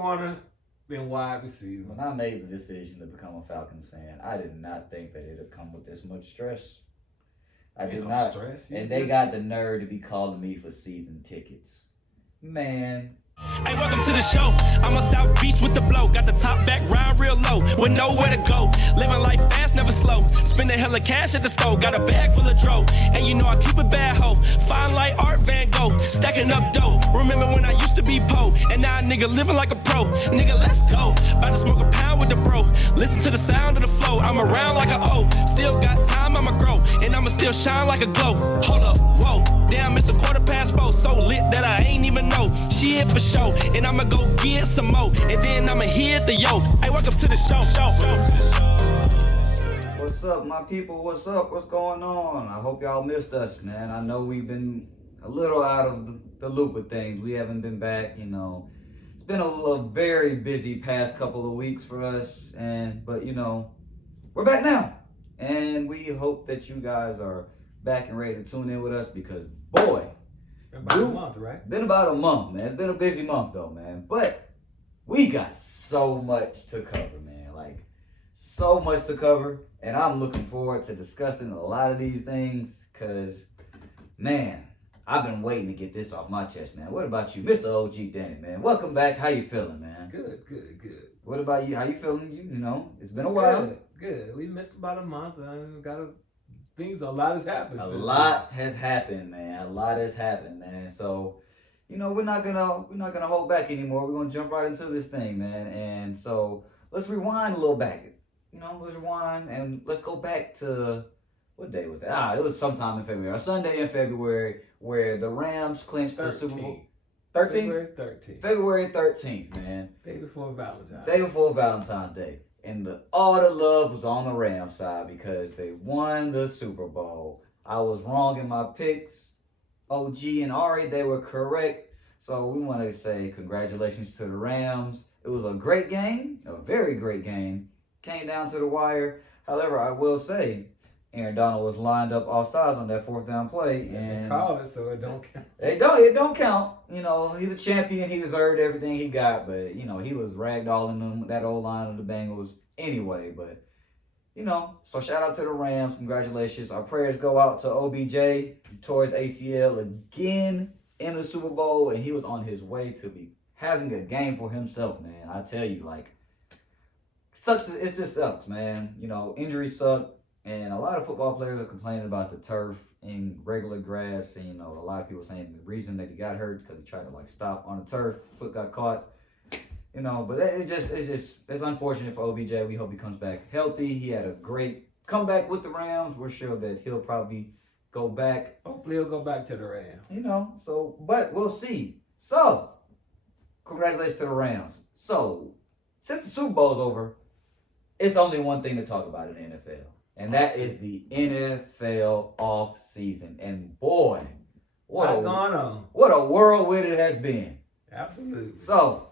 corner than wide receiver. When I made the decision to become a Falcons fan, I did not think that it would come with this much stress. I did not. Stress. And they got the nerve to be calling me for season tickets. Man. Hey, welcome to the show. I'm on South Beach with the blow. Got the top back, ride real low, with nowhere to go. Living life fast, never slow. Spend a hella cash at the store. Got a bag full of dro. And you know I keep a bad hoe. Fine like Art Van Gogh. Stacking up dough. Remember when I used to be po? And now a nigga living like a pro. Nigga, let's go. About to smoke a pound with the bro. Listen to the sound of the flow. I'm around like a O. Still got time, I'ma grow. And I'ma still shine like a glow. Hold up, whoa. Damn, it's 4:15. So lit that I ain't even know. She hit for show, and I'ma go get some more, and then I'ma hit the yo. Hey, welcome to the show. What's up, my people? What's up? What's going on? I hope y'all missed us, man. I know we've been a little out of the loop with things. We haven't been back, you know. It's been a very busy past couple of weeks for us, but you know, we're back now, and we hope that you guys are back and ready to tune in with us because, boy. About a month, right? Been about a month, man. It's been a busy month, though, man. But we got so much to cover, man. Like, so much to cover. And I'm looking forward to discussing a lot of these things because, man, I've been waiting to get this off my chest, man. What about you, Mr. OG Danny, man? Welcome back. How you feeling, man? Good. What about you? How you feeling? You know, it's been a while. Good. We missed about a month. A lot has happened. A lot has happened, man. So, you know, we're not gonna hold back anymore. We're gonna jump right into this thing, man. And so let's rewind a little back. You know, let's rewind and let's go back to what day was that? It was sometime in February, a Sunday in February, where the Rams clinched the Super Bowl. 13th. February 13th, man. Day before Valentine's Day. And all the love was on the Rams side because they won the Super Bowl. I was wrong in my picks. OG and Ari, they were correct. So we want to say congratulations to the Rams. It was a great game, a very great game. Came down to the wire. However, I will say, Aaron Donald was lined up offsides on that fourth down play. And call it, so it don't count. It don't count. You know, he's a champion. He deserved everything he got. But, you know, he was ragdolling them, that old line of the Bengals anyway. But, you know, so shout out to the Rams. Congratulations. Our prayers go out to OBJ. He tore his ACL again in the Super Bowl. And he was on his way to be having a game for himself, man. I tell you, like, sucks. It just sucks, man. You know, injuries suck. And a lot of football players are complaining about the turf and regular grass. And, you know, a lot of people saying the reason that he got hurt because he tried to, like, stop on the turf. Foot got caught. You know, but it's unfortunate for OBJ. We hope he comes back healthy. He had a great comeback with the Rams. We're sure that he'll probably go back. Hopefully he'll go back to the Rams. You know, so, but we'll see. So, congratulations to the Rams. So, since the Super Bowl's over, it's only one thing to talk about in the NFL. And that is the NFL off season. And boy, what a whirlwind it has been. Absolutely. So,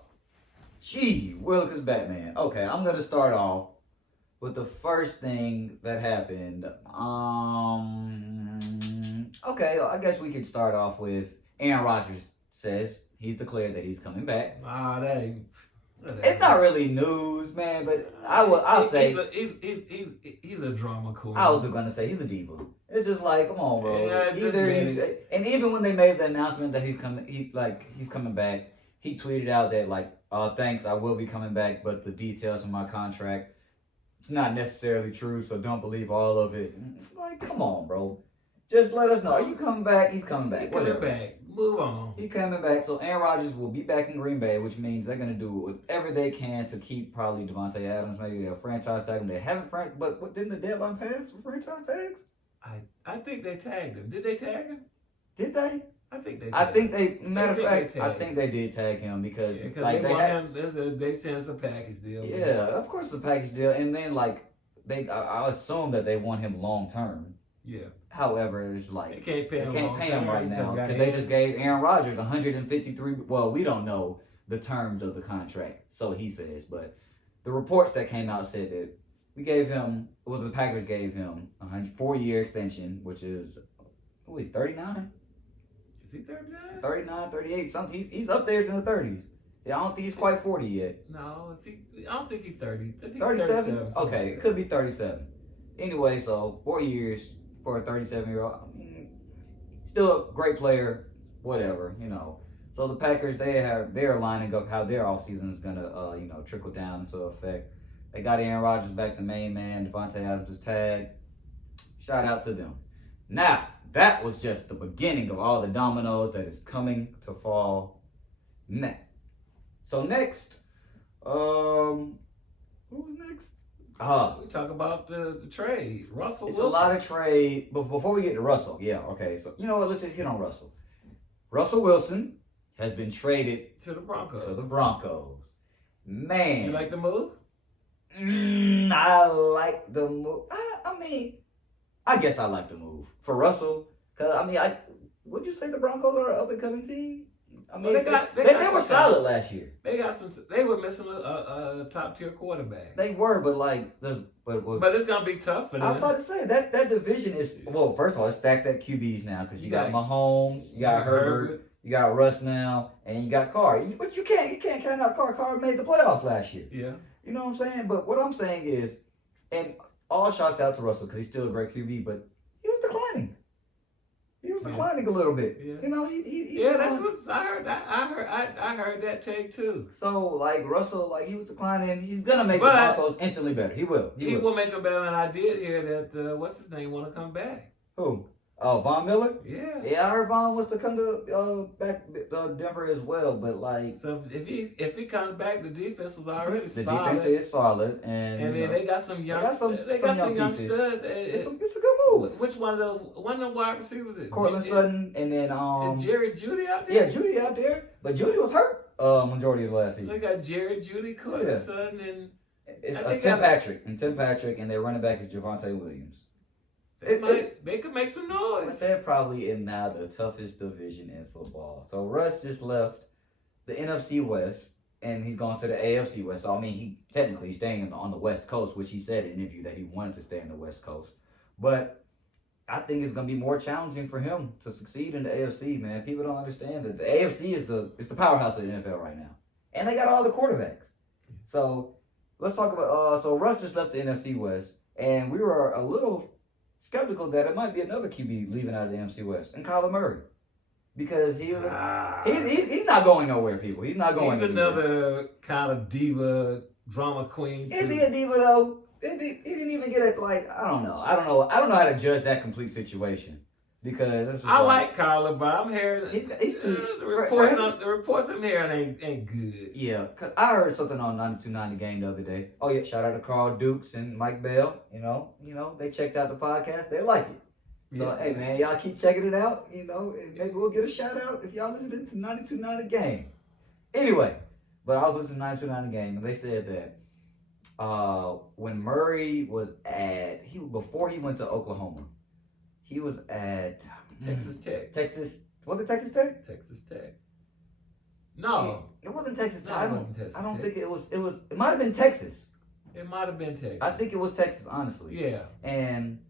Willikers Batman. Okay, I'm gonna start off with the first thing that happened. Okay, I guess we could start off with Aaron Rodgers says he's declared that he's coming back. It's not really news, man, but I'll say he's a drama queen. I was gonna say he's a diva. It's just like, come on, bro. Yeah, and even when they made the announcement that he's coming back, he tweeted out that like, thanks, I will be coming back, but the details of my contract, it's not necessarily true, so don't believe all of it. Like, come on, bro. Just let us know. Are you coming back? He's coming back. Coming back. Move on. He's coming back. So Aaron Rodgers will be back in Green Bay, which means they're going to do whatever they can to keep probably Devontae Adams. Maybe they'll franchise tag him. They haven't but what didn't the deadline pass for franchise tags? I think they tagged him. Did they tag him? Did they? I think they. I think they did tag him because like they sent us a package deal. Yeah, of course the package deal, and then like I assume that they want him long term. Yeah. However, it's like they can't pay him right now because they just gave Aaron Rodgers 153. Well, we don't know the terms of the contract, so he says. But the reports that came out said that the Packers gave him a 4-year extension, which is 39. Is he 39? 39, 38, something. He's up there in the 30s. Yeah, I don't think he's quite 40 yet. No, is he? I don't think he's 30. I think 37? 37. Okay, it could be 37. Anyway, so 4 years for a 37-year-old. I mean, still a great player, whatever, you know. So the Packers, they're lining up how their offseason is going to, trickle down into effect. They got Aaron Rodgers back, the main man. Devontae Adams is tagged. Shout out to them. Now, that was just the beginning of all the dominoes that is coming to fall next. So next, who was next? We talk about the trade. Russell It's Wilson. a lot of trade. But before we get to Russell, okay. So, you know what? Let's just hit on Russell. Russell Wilson has been traded to the Broncos. Man. You like the move? I like the move. I mean, I guess I like the move. For Russell, because, I mean, would you say the Broncos are an up-and-coming team? I mean, they were solid last year. They were missing a top-tier quarterback. They were, but but it's gonna be tough for them. I was about to say that division is first of all, it's stacked at QBs now because you got Mahomes, you got Herbert, you got Russ now, and you got Carr. But you can't count out Carr. Carr made the playoffs last year. Yeah, you know what I'm saying. But what I'm saying is, and all shouts out to Russell because he's still a great QB, but he was declining. Declining a little bit. Yeah. You know, he that's what I heard. I heard that take too. So like Russell, like he was declining. He's gonna make the Broncos instantly better. He will. He will make them better. And I did hear that what's his name want to come back. Who? Oh, Von Miller. Yeah. Yeah, I heard Von wants to come to back Denver as well. But like, so if he comes back, the defense was already solid. The defense is solid, and then they got some young. They got some young studs. It's a good move. Which one of the wide receivers is Cortland Sutton, and then is Jerry Jeudy out there? Yeah, Jeudy out there, but Jeudy was hurt majority of the last season. So they got Jerry Jeudy, Cortland Sutton, and it's Tim Patrick, and their running back is Javonte Williams. They could make some noise. But they're probably in now the toughest division in football. So Russ just left the NFC West, and he's gone to the AFC West. So, I mean, he technically staying on the West Coast, which he said in an interview that he wanted to stay in the West Coast. But I think it's going to be more challenging for him to succeed in the AFC, man. People don't understand that the AFC is the powerhouse of the NFL right now. And they got all the quarterbacks. So let's talk about so Russ just left the NFC West, and we were a little skeptical that it might be another QB leaving out of the NFC West, and Kyler Murray, because he's not going nowhere, people. He's not going. He's another kind of diva, drama queen. Is he a diva though? He didn't even get it. Like I don't know how to judge that complete situation because this is like Kyler, but I'm hearing he's too the reports I'm hearing ain't good. Yeah, cause I heard something on 92.9 The Game the other day. Oh yeah, shout out to Carl Dukes and Mike Bell. You know, they checked out the podcast. They like it. So hey man, y'all keep checking it out. You know, and maybe we'll get a shout out if y'all listening to 92.9 The Game. Anyway, but I was listening to 92.9 The Game, and they said that when Murray was before he went to Oklahoma, he was at Texas Tech. Was it Texas Tech? Texas Tech. No. It wasn't Texas Tech. No, it wasn't Texas I don't Tech. think it was. It might have been Texas. It might have been Texas. I think it was Texas, honestly. Yeah. And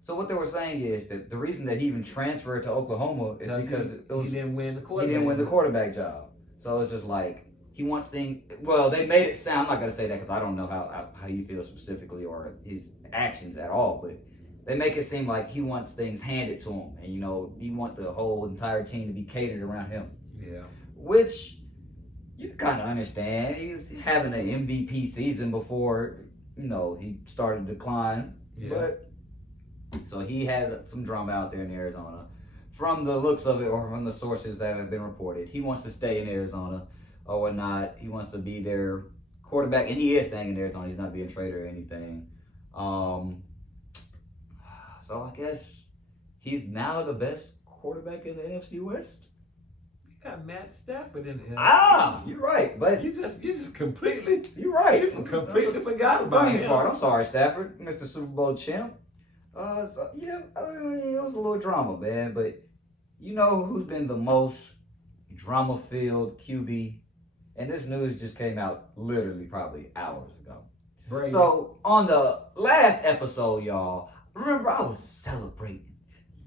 so what they were saying is that the reason that he even transferred to Oklahoma is because he didn't win the quarterback. He didn't win the quarterback job. So it's just like he wants things. Well, they made it sound. I'm not gonna say that because I don't know how you feel specifically or his actions at all, but they make it seem like he wants things handed to him, and he want the whole entire team to be catered around him. Yeah. Which you kind of understand. He's having an MVP season before he started to decline. Yeah. But so he had some drama out there in Arizona. From the looks of it, or from the sources that have been reported, he wants to stay in Arizona or whatnot. He wants to be their quarterback, and he is staying in Arizona. He's not being traded or anything. So I guess he's now the best quarterback in the NFC West. You got Matt Stafford in here. You're right, but you just completely. You're right. You completely forgot about him. I'm sorry, Stafford, Mr. Super Bowl champ. So yeah, I mean, it was a little drama, man. But you know who's been the most drama-filled QB? And this news just came out literally probably hours ago. Brady. So on the last episode, y'all, remember I was celebrating.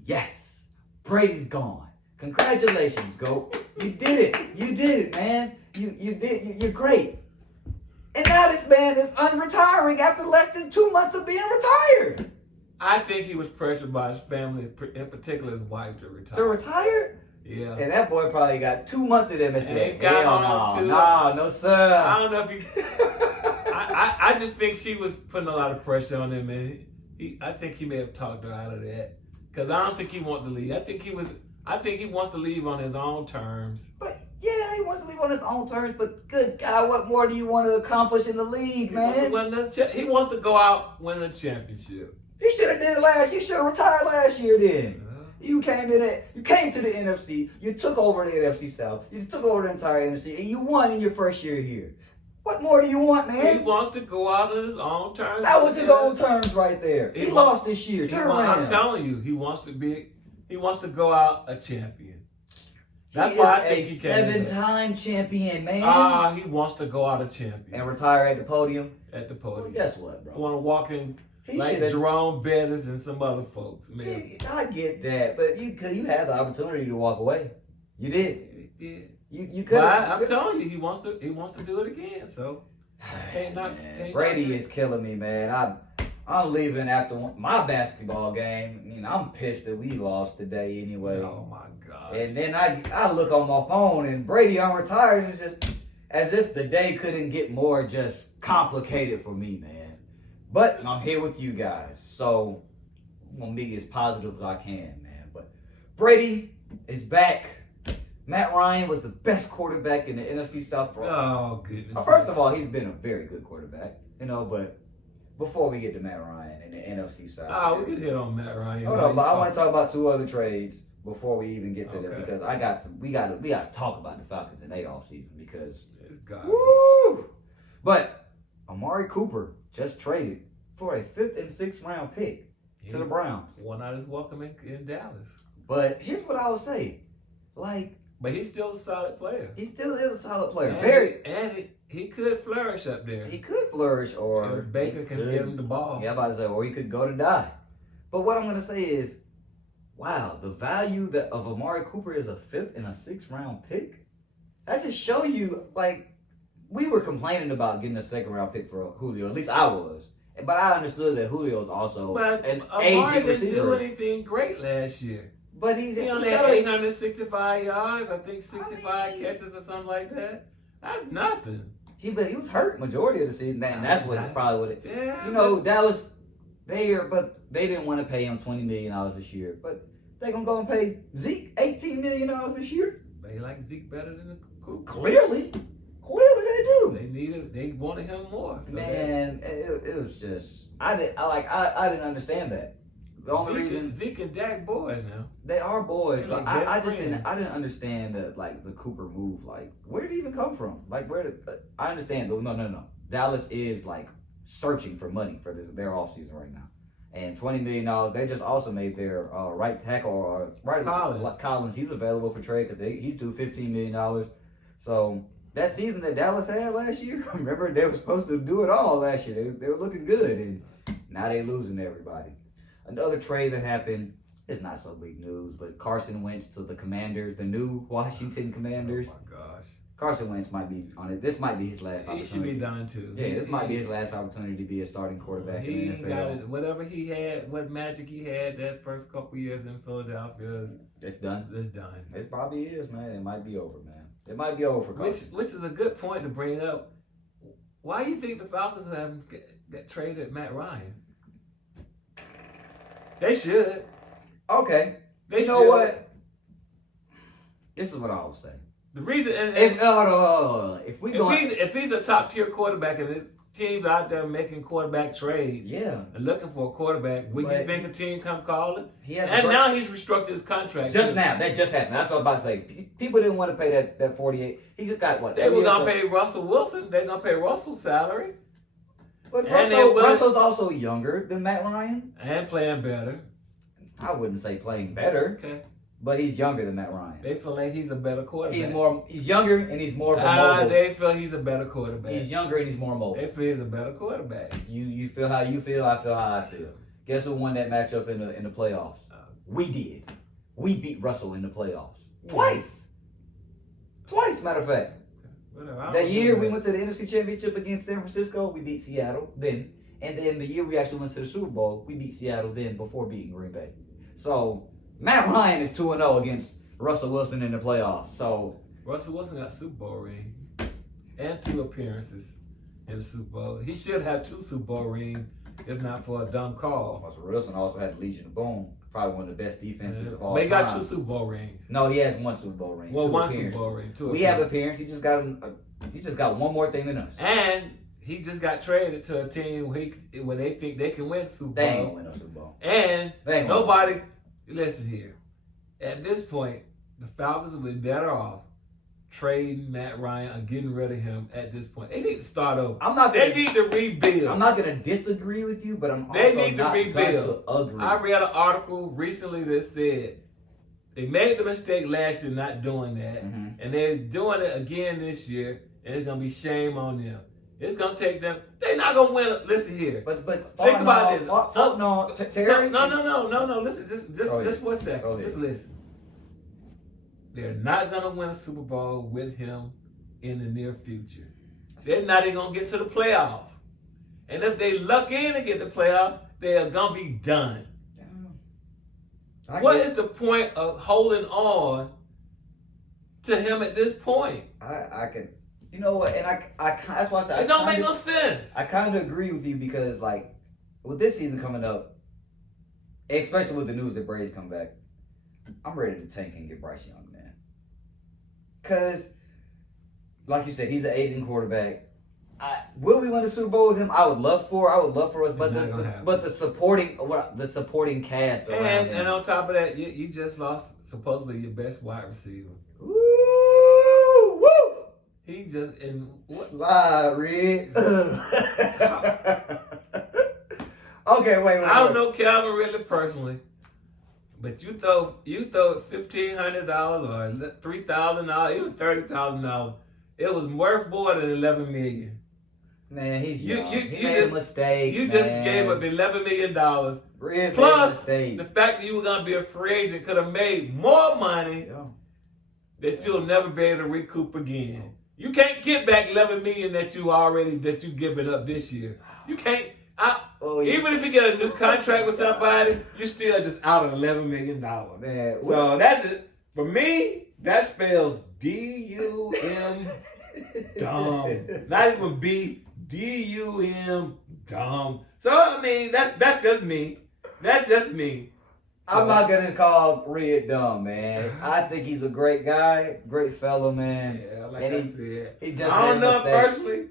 Yes, Brady's gone. Congratulations, GOAT. You did it, man. You're great. And now this man is unretiring after less than 2 months of being retired. I think he was pressured by his family, in particular his wife, to retire. To retire? Yeah. And that boy probably got 2 months of them and And said, he got hell home too. no, sir. I don't know if he. I just think she was putting a lot of pressure on him, and I think he may have talked her out of that. Because I don't think he wanted to leave. I think he wants to leave on his own terms. But yeah, he wants to leave on his own terms. But good God, what more do you want to accomplish in the league, man? He wants to go out winning a championship. He should have did it last year. You should have retired last year then. You came to the NFC. You took over the NFC South. You took over the entire NFC, and you won in your first year here. What more do you want, man? He wants to go out on his own terms. That was his own terms right there. He lost this year. I'm telling you, he wants to go out a champion. That's why I think he came. 7-time champion, man. He wants to go out a champion and retire at the podium. At the podium. Well, guess what, bro? I want to walk in like should've... Jerome Bettis and some other folks, man. I get that, but you had the opportunity to walk away. You did. Yeah. You could. I'm telling you, he wants to do it again. So Brady is killing me, man. I'm leaving after my basketball game. I mean, I'm pissed that we lost today anyway. Oh my gosh. And then I look on my phone and Brady unretires. It's just as if the day couldn't get more just complicated for me, man. But I'm here with you guys, so I'm gonna be as positive as I can, man. But Brady is back. Matt Ryan was the best quarterback in the NFC South for Oh, goodness. First of all, he's been a very good quarterback, but before we get to Matt Ryan and the NFC South. We could hit on Matt Ryan. Hold on, but I want to talk about 2 other trades before we even get to them because we got to talk about the Falcons in their offseason because woo! But Amari Cooper just traded for a 5th and 6th round pick to the Browns. One out is welcome in Dallas. But here's what I would say. But he's still a solid player. He still is a solid player. And he could flourish up there. He could flourish, or if Baker can get him the ball. Yeah, I'm about to say, or he could go to die. But what I'm going to say is, wow, the value of Amari Cooper is a 5th and a 6th round pick. That just show you, we were complaining about getting a 2nd round pick for Julio. At least I was. But I understood that Julio is also an aging receiver. Didn't do anything great last year. But he only had 865 yards, I think 65 catches or something like that. That's nothing. He was hurt majority of the season, and that's probably what it. Yeah, Dallas, they didn't want to pay him $20 million this year, but they gonna go and pay Zeke $18 million this year. They like Zeke better than the Cooper. Clearly they do. They wanted him more. So man, it was just I didn't understand that. The only reason Zeke and Dak boys now. They are boys, They're but like I didn't understand the Cooper move. Where did it even come from? I understand though. No. Dallas is searching for money for their offseason right now. And $20 million, they just also made their right tackle Collins. He's available for trade because he's due $15 million. So that season that Dallas had last year, remember they were supposed to do it all last year. They were looking good, and now they losing everybody. Another trade that happened is not so big news, but Carson Wentz to the Commanders, the new Washington Commanders. Oh my gosh. Carson Wentz might be on it. This might be his last opportunity. He should be done too. Yeah, this might be his last opportunity to be a starting quarterback in the NFL. Got it. Whatever he had, what magic he had that first couple years in Philadelphia, it's done. It's done. It probably is, man. It might be over, man. It might be over for Carson. Which is a good point to bring up. Why do you think the Falcons haven't got traded Matt Ryan? They should. Okay. They know what? This is what I would say. The reason, if he's a top tier quarterback and his team's out there making quarterback trades, and looking for a quarterback, would you think a team come calling? Now he's restructured his contract. That just happened. That's what I was about to say. People didn't want to pay that 48. He just got what? They were gonna pay Russell Wilson. They're gonna pay Russell's salary. But Russell's also younger than Matt Ryan and playing better. I wouldn't say playing better. Okay. But he's younger than Matt Ryan. They feel like he's a better quarterback. He's younger and he's more mobile. They feel he's a better quarterback. He's younger and he's more mobile. They feel he's a better quarterback. You feel how you feel, I feel how I feel. Guess who won that matchup in the playoffs? We did. We beat Russell in the playoffs. Twice, matter of fact. That year we went to the NFC Championship against San Francisco, we beat Seattle then. And then the year we actually went to the Super Bowl, we beat Seattle then before beating Green Bay. So Matt Ryan is 2-0 against Russell Wilson in the playoffs. So Russell Wilson got Super Bowl ring and 2 appearances in the Super Bowl. He should have 2 Super Bowl rings if not for a dumb call. Russell Wilson also had the Legion of Boom, probably one of the best defenses of all But time. he got 2 Super Bowl rings. No, he has 1 Super Bowl ring. Well, 2 1 appearances. Super Bowl ring. 2 We have appearance. He just got one more thing than us. And he just got traded to a team where they think they can win Super Bowl. They ain't gonna win no Super Bowl. And nobody, listen here. At this point, the Falcons will be better off trading Matt Ryan or getting rid of him at this point. They need to start over. They need to rebuild. I'm not going to disagree with you, but I'm also they need not to going rebuild. to agree. I read an article recently that said they made the mistake last year not doing that, and they're doing it again this year, and it's going to be shame on them. It's going to take them. They're not going to win. Listen here. But think about this. Terry? No. Listen, just for a second. Just listen. They're not going to win a Super Bowl with him in the near future. They're not even going to get to the playoffs. And if they luck in and get the playoffs, they are going to be done. What is the point of holding on to him at this point? I can, you know what, and I that's why I said it don't make no sense. I kind of agree with you because, like, with this season coming up, especially with the news that Brady's come back, I'm ready to tank and get Bryce Young, man. Because, like you said, he's an aging quarterback. Will we win the Super Bowl with him? I would love for us, but the supporting cast around him. And on top of that, you just lost supposedly your best wide receiver. Woo! He just slide, Red. Okay, wait. I don't know Calvin really personally, but you throw $1,500 or $3,000, even $30,000. It was worth more than $11 million. Man, he's young. He made a mistake. You just gave up $11 million. Red Plus, the fact that you were going to be a free agent could have made more money that you'll never be able to recoup again. You can't get back $11 million that you given up this year. You can't. Even if you get a new contract with somebody, you're still just out of $11 million. Man, so that's it. For me, that spells D-U-M dumb. Not even B, D-U-M dumb. So, I mean, that's just me. That's just me. So, I'm not going to call Red dumb, man. I think he's a great guy, great fellow, man. Yeah, like I said. He just I don't know personally.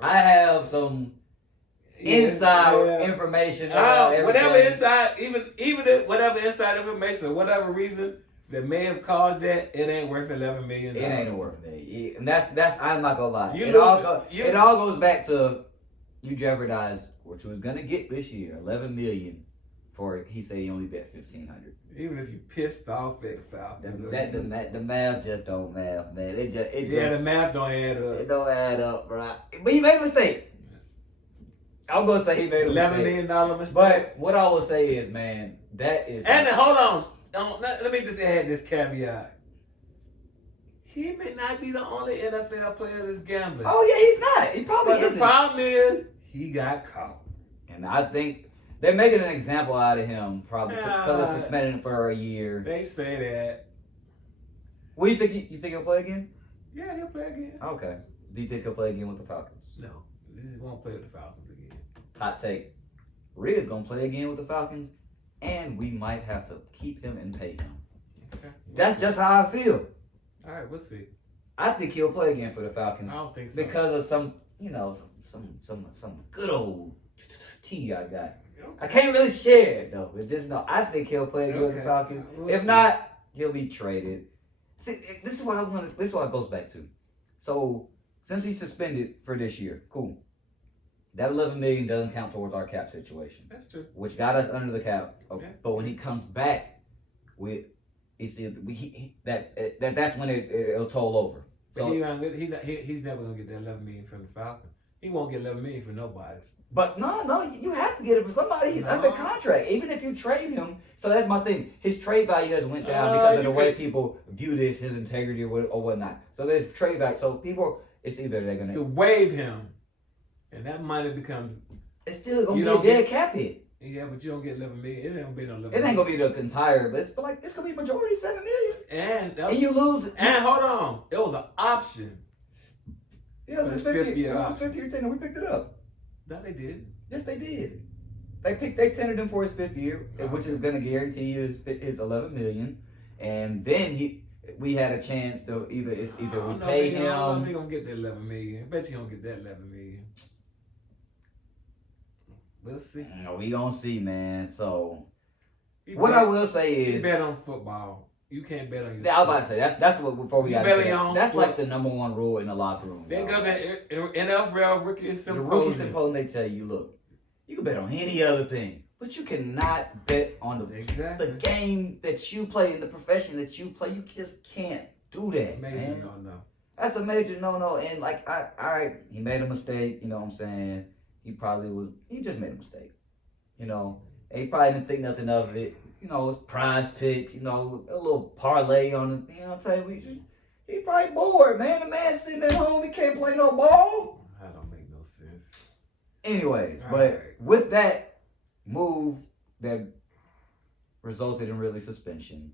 I have some inside information about everything. Whatever inside information or whatever reason that may have caused that, it ain't worth $11 million. It ain't worth it. And that's I'm not gonna lie. It all goes back to you jeopardized what you was gonna get this year, $11 million for he said he only bet $1,500. Even if you pissed off at Falcons. The math just don't math, man. The math don't add up. It don't add up, bro. But he made a mistake. I'm gonna say he made a $11 million mistake. But what I will say is, man, that is. And hold on. Let me just add this caveat. He may not be the only NFL player that's gambling. Oh yeah, he's not. He probably isn't. But the problem is he got caught. And I think they're making an example out of him, probably because they suspended him for a year. They say that. What do you think? You think he'll play again? Yeah, he'll play again. Okay. Do you think he'll play again with the Falcons? No, he won't play with the Falcons again. Hot take. Red's gonna play again with the Falcons, and we might have to keep him and pay him. Okay. That's just how I feel. All right, we'll see. I think he'll play again for the Falcons. I don't think so. Because of some good old tea I got. Okay. I can't really share it though, but just know I think he'll play again with the Falcons. If not, he'll be traded. See, this is what it goes back to. So since he's suspended for this year, cool. That $11 million doesn't count towards our cap situation. That's true. Which got us under the cap. Okay. But when he comes back, that's when it'll toll over. But so, he's never gonna get that $11 million from the Falcons. He won't get $11 million from nobody. But no, you have to get it from somebody. He's under contract, even if you trade him. So that's my thing. His trade value has went down because of the way people view this, his integrity or whatnot. So there's trade value. So people It's either they're You gonna. could waive him, and that money becomes. It's still gonna You be a don't dead get- cap hit. Yeah, but you don't get 11 million. It ain't gonna be no 11 It ain't gonna million. be the entire, but it's gonna be majority $7 million. And that And was, you lose. and hold on, it was an option. Yeah, it was his But it's 50 50 year. It was option. 50 year tenure. We picked it up. No, they did. Yes, they did. They tendered him for his 5th year, which is gonna guarantee you his $11 million, and then we had a chance to either we pay I don't him. think I'm gonna get that 11 million. I bet you don't get that 11 million. We'll see. We gonna see, man. So He what bet- I will say You is, bet on football. You can't bet on your. I was about to say that's what before we You got bet into on your that. own That's sport. like the number one rule in the locker room. They dog. go that NFL rookie The symposium. rookie symposium, they tell you, look, you can bet on any other thing, but you cannot bet on the Exactly. game that you play in the profession that you play. You just can't do that, Major man. no. That's a major no-no. And like, he made a mistake. You know what I'm saying? He just made a mistake. You know, and he probably didn't think nothing of it. You know, it's prize picks. You know, a little parlay on it. You know what I'm saying? He probably bored, man. The man sitting at home, he can't play no ball. That don't make no sense. Anyways, All but right. with that move that resulted in really suspension,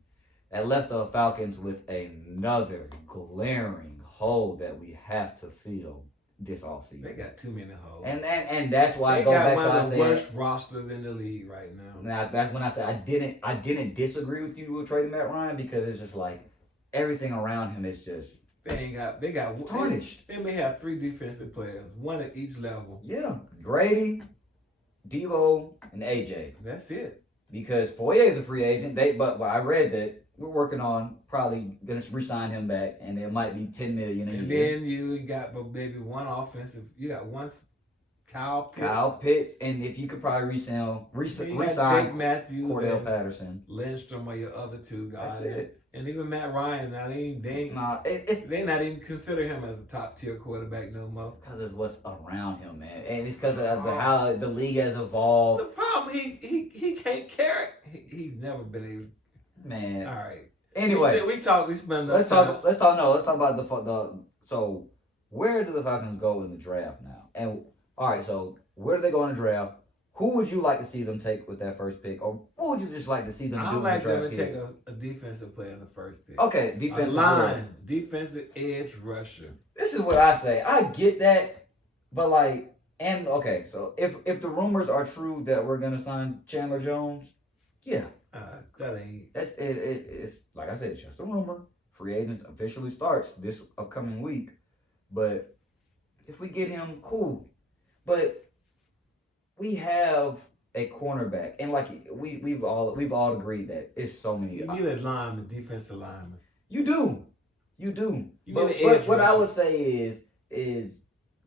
that left the Falcons with another glaring hole that we have to fill this offseason. They got too many holes. And that's why they I go got back one to of I the said. worst rosters in the league right now. Now that's when I said I didn't disagree with you with trading Matt Ryan because it's just like everything around him is just They got it's tarnished. They may have 3 defensive players, one at each level. Yeah, Grady, Devo, and AJ. That's it. Because Foye is a free agent. But I read that we're working on probably gonna re-sign him back, and it might be $10 million a And year. then you got maybe one offensive. You got one Kyle Pitts, and if you could probably You got Jake re-sign Matthews, Cordell and Patterson. Lindstrom are your other 2 guys. That's it. And even Matt Ryan, now they not even consider him as a top tier quarterback no more. Because it's what's around him, man, and it's because of how the league has evolved. The problem he can't carry. He's never been able. Man. All right. Anyway, we spend. let's talk about the. So where do the Falcons go in the draft now? And all right, so where do they go in the draft? Who would you like to see them take with that first pick, or what would you just like to see them do I'd with like the them draft to pick? take a defensive player in the first pick. Okay, A defensive line, defensive edge rusher. This is what I say. I get that, but like, and okay, so if the rumors are true that we're gonna sign Chandler Jones, yeah, That ain't. it's like I said, it's just a rumor. Free agent officially starts this upcoming week, but if we get him, cool. But we have a cornerback, and like we've all agreed that it's so many. You need a lineman, defensive lineman. You do. You But need an edge what I rusher. would say is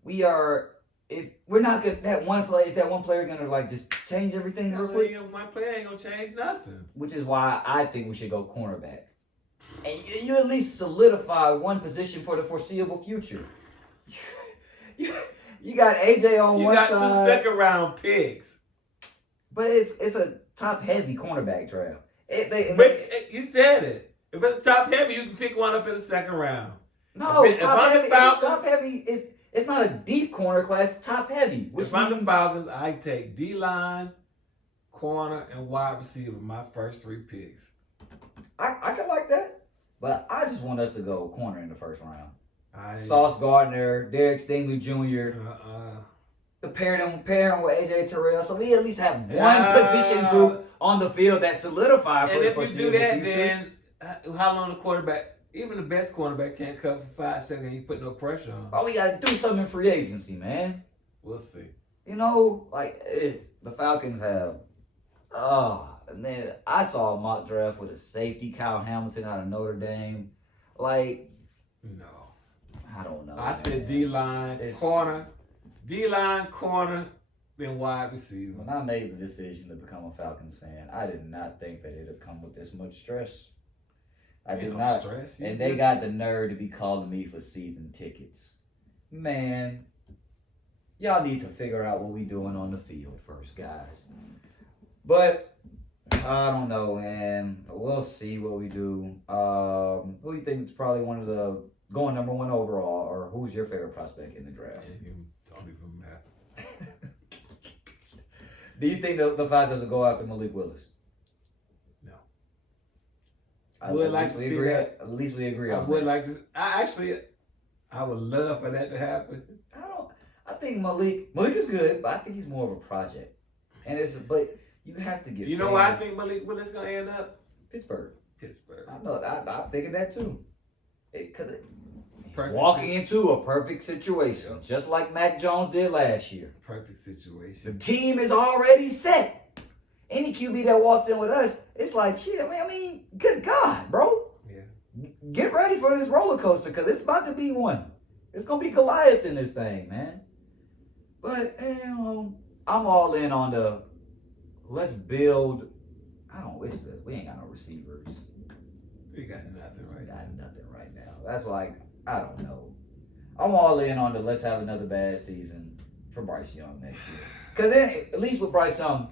we are, if we're not gonna, that one player gonna like just change everything real quick, One player ain't gonna change nothing. which is why I think we should go cornerback. And you at least solidify one position for the foreseeable future. You got AJ on You one got side, 2 second round picks. but it's a top heavy cornerback draft. But you said it. If it's top heavy, you can pick one up in the second round. No, If I'm the Falcons- top heavy is it's not a deep corner class. It's top heavy. Which If I'm the means Falcons, I take D-line, corner, and wide receiver my first 3 picks. I can like that, but I just want us to go corner in the first round. I Sauce Gardner, Derek Stingley Jr. The pair them with AJ Terrell, so we at least have one position group on the field that's solidified for And the if you do foreseeable that, future. then how long the quarterback, even the best cornerback, can't cover for 5 seconds and you put no pressure on. All we gotta do is something in free agency, man. We'll see. You know, like the Falcons have. And then I saw a mock draft with a safety, Kyle Hamilton out of Notre Dame. Like, No. I don't know. I man. said D-line, It's- corner, then wide receiver. When I made the decision to become a Falcons fan, I did not think that it would come with this much stress. I Ain't did no not. stress. And they got the nerve to be calling me for season tickets. Man, y'all need to figure out what we doing on the field first, guys. But I don't know, man. We'll see what we do. Who do you think is probably one of the going number 1 overall, or who's your favorite prospect in the draft? Don't even matter. Do you think the Falcons will go after Malik Willis? No. At Would like to see that. At least we agree I on would that. like to. I would love for that to happen. I think Malik is good, but I think he's more of a project. But you have to get. You know where I think Malik Willis gonna end up? Pittsburgh. Pittsburgh. I know. I'm thinking that too. Perfect. Walking into a perfect situation, just like Mac Jones did last year. Perfect The situation. team is already set. Any QB that walks in with us, it's like, shit. I mean, good God, bro. Yeah. Get ready for this roller coaster because it's about to be one. It's gonna be Goliath in this thing, man. But I'm all in on the let's build. We ain't got no receivers. We got nothing right We now. got nothing right now. That's like I don't know. I'm all in on the let's have another bad season for Bryce Young next year. Because then at least with Bryce Young,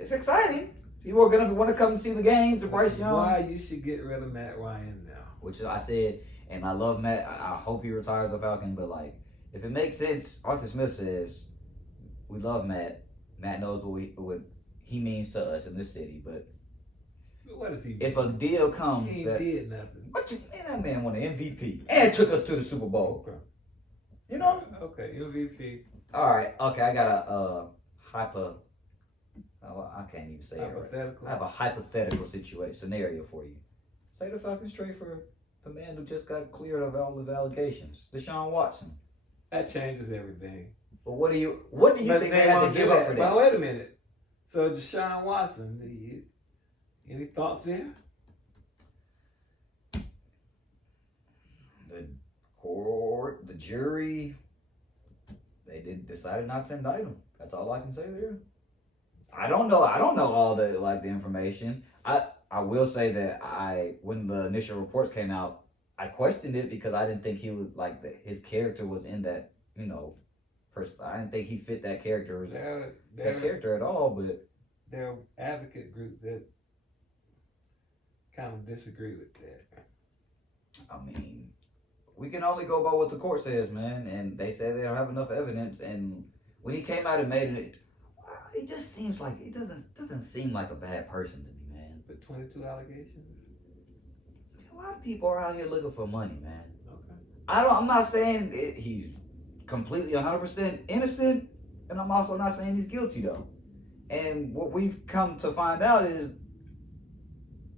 it's exciting. People are gonna want to come and see the games of Bryce Young. Why you should get rid of Matt Ryan now? Which I said, and I love Matt. I hope he retires a Falcon, but like, if it makes sense, Arthur Smith says, we love Matt. Matt knows what he means to us in this city, but What does he? if a deal comes, He ain't did nothing. that man won an MVP and took us to the Super Bowl. Okay. You know? Okay, MVP. All right. Okay, I got a I can't even say it right. Hypothetical. I have a hypothetical scenario for you. Say the Falcons trade for the man who just got cleared of all of the allegations, Deshaun Watson. That changes everything. But what do you think they have to give up for that? But wait a minute. So Deshaun Watson, any thoughts there? The court, the jury, they decided not to indict him. That's all I can say there. I don't know all the information. I will say that when the initial reports came out, I questioned it because I didn't think he was his character was in that, I didn't think he fit that character at all, but there are advocate groups that kind of disagree with that. I mean, we can only go by what the court says, man, and they say they don't have enough evidence, and when he came out and made it just seems like it doesn't seem like a bad person to me, man. But 22 allegations? A lot of people are out here looking for money, man. Okay. I'm not saying he's completely 100% innocent, and I'm also not saying he's guilty though. And what we've come to find out is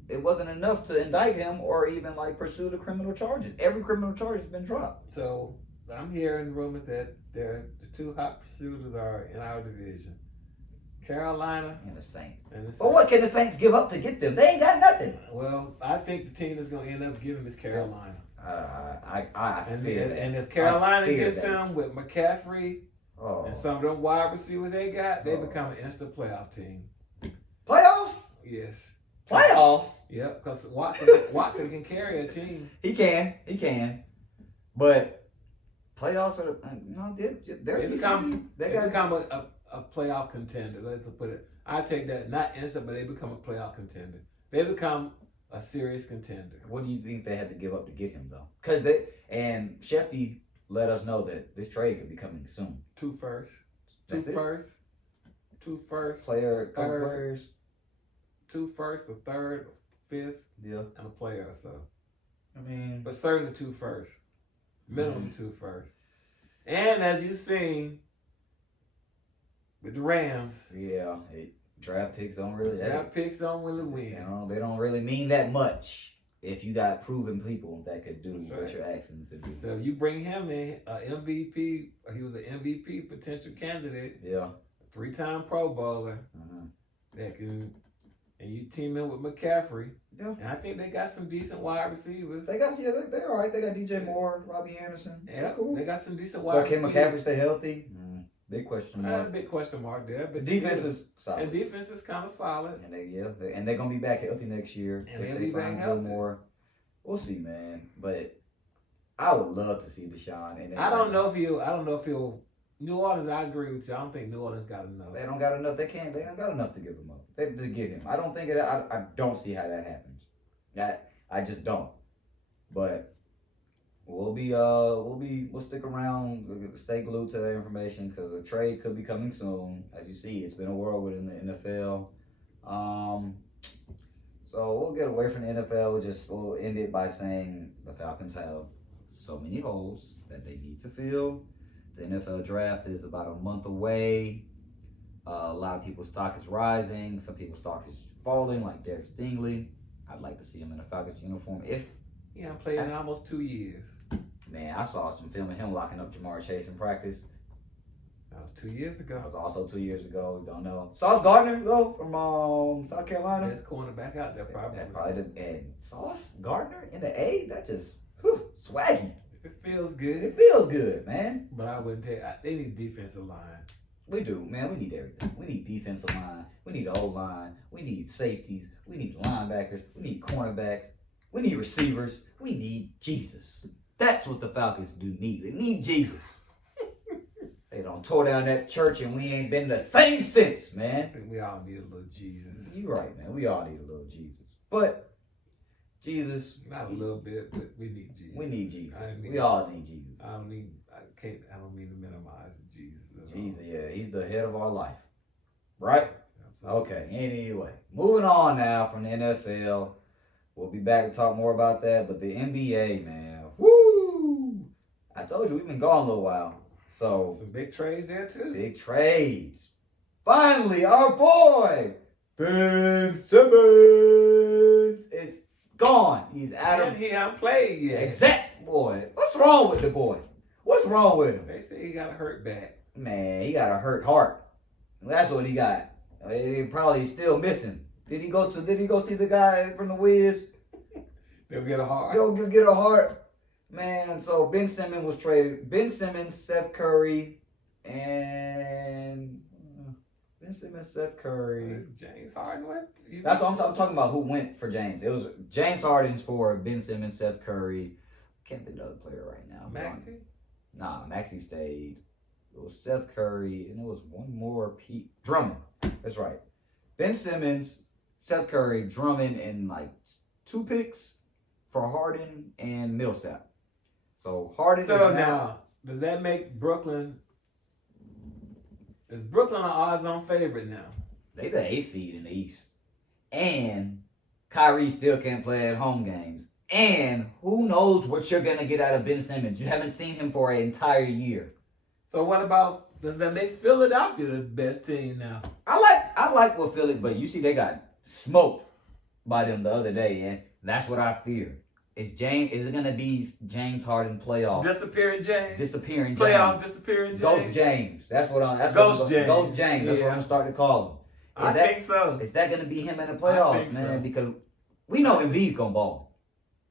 it wasn't enough to indict him or even pursue the criminal charges. Every criminal charge has been dropped. So I'm hearing rumors that the two hot pursuers are in our division. Carolina And the Saints. and the But what can the Saints give up to get them? They ain't got nothing. Well, I think the team that's going to end up giving is Carolina. I And fear that. if Carolina I fear gets that. him with McCaffrey and some of them wide receivers they got, they become an instant playoff team. Playoffs? Yes. Playoffs? Yep, because Watson can carry a team. He can. But playoffs are they're They become a playoff contender. Let's put it. I take that not instant, but they become a playoff contender. They become a serious contender. What do you think they had to give up to get him though? Because Shefty let us know that this trade could be coming soon. Two firsts, That's it? two firsts, Couple third. players. 2 firsts, a third, a fifth, Yeah. and a player. So, I mean, but certainly 2 firsts, minimum 2 firsts. And as you've seen with the Rams, yeah, draft picks don't really. draft picks don't really win. They don't really mean that much if you got proven people that could do That's what right. you're asking to do. So if you bring him in, MVP, he was an MVP potential candidate, Yeah. 3-time Pro Bowler, that can, and you team in with McCaffrey. Yeah. And I think they got some decent wide receivers. They're all right. They got DJ Moore, Robbie Anderson. Yeah, cool. they got some decent wide But can receivers. McCaffrey stay healthy? Big question That's a mark. big question mark there. But The defense is solid. And defense is kind of solid. And they're gonna be back healthy next year. And if they'll they be sign back Bill healthy. Moore. We'll see, man. But I would love to see Deshaun. And I don't know if he'll. New Orleans, I agree with you. I don't think New Orleans got enough. They don't got enough. They don't got enough to give him up. To get him. I don't think it. I don't see how that happens. I just don't. But we'll stick around, stay glued to that information because a trade could be coming soon. As you see, it's been a whirlwind in the NFL. So we'll get away from the NFL. We'll end it by saying the Falcons have so many holes that they need to fill. The NFL draft is about a month away. A lot of people's stock is rising. Some people's stock is falling, like Derek Stingley. I'd like to see him in a Falcons uniform. I played in almost 2 years. Man, I saw some film of him locking up Jamar Chase in practice. That was 2 years ago. That was also 2 years ago. Don't know. Sauce Gardner, though, from South Carolina. Best cornerback out there, probably. That's probably and Sauce Gardner in the A, that just swaggy. It feels good. It feels good, man. But I wouldn't take. They need defensive line. We do, man. We need everything. We need defensive line. We need O-line. We need safeties. We need linebackers. We need cornerbacks. We need receivers. We need Jesus. That's what the Falcons do need. They need Jesus. They done tore down that church and we ain't been the same since, man. I think we all need a little Jesus. You're right, man. We all need a little Jesus. But Jesus. Not a little bit, but we need Jesus. We need Jesus. We all need Jesus. I don't mean to minimize Jesus. Jesus, yeah. He's the head of our life. Right? Okay. Anyway. Moving on now from the NFL. We'll be back to talk more about that. But the NBA, man. Woo! I told you we've been gone a little while. So some big trades there too. Big trades. Finally, our boy, Ben Simmons, is gone. He's out of. And he hasn't played yet. Exact boy. What's wrong with the boy? What's wrong with him? They say he got a hurt back. Man, he got a hurt heart. That's what he got. He probably still missing. Did he go see the guy from the Wiz? They'll get a heart. Go get a heart. Man, so Ben Simmons was traded. Ben Simmons, Seth Curry, and Seth Curry. James Harden went? That's what I'm talking about. Who went for James? It was James Harden's for Ben Simmons, Seth Curry. Can't think of another player right now. Maxey? Nah, Maxey stayed. It was Seth Curry, and it was one more. Pete Drummond. That's right. Ben Simmons, Seth Curry, Drummond, and like 2 picks for Harden and Millsap. So Harden. So now, does that make Brooklyn? Is Brooklyn an odds-on favorite now? They the 8th seed in the East, and Kyrie still can't play at home games. And who knows what you're gonna get out of Ben Simmons? You haven't seen him for an entire year. So what about? Does that make Philadelphia the best team now? I like what Philly, but you see they got smoked by them the other day, and that's what I fear. Is it gonna be James Harden playoff? Disappearing James. Disappearing James. Playoff disappearing James. Ghost James. That's what I'm. Ghost James. Ghost James. That's what I'm starting to call him. I think so. Is that gonna be him in the playoffs, man? So. Because we know Embiid's gonna ball.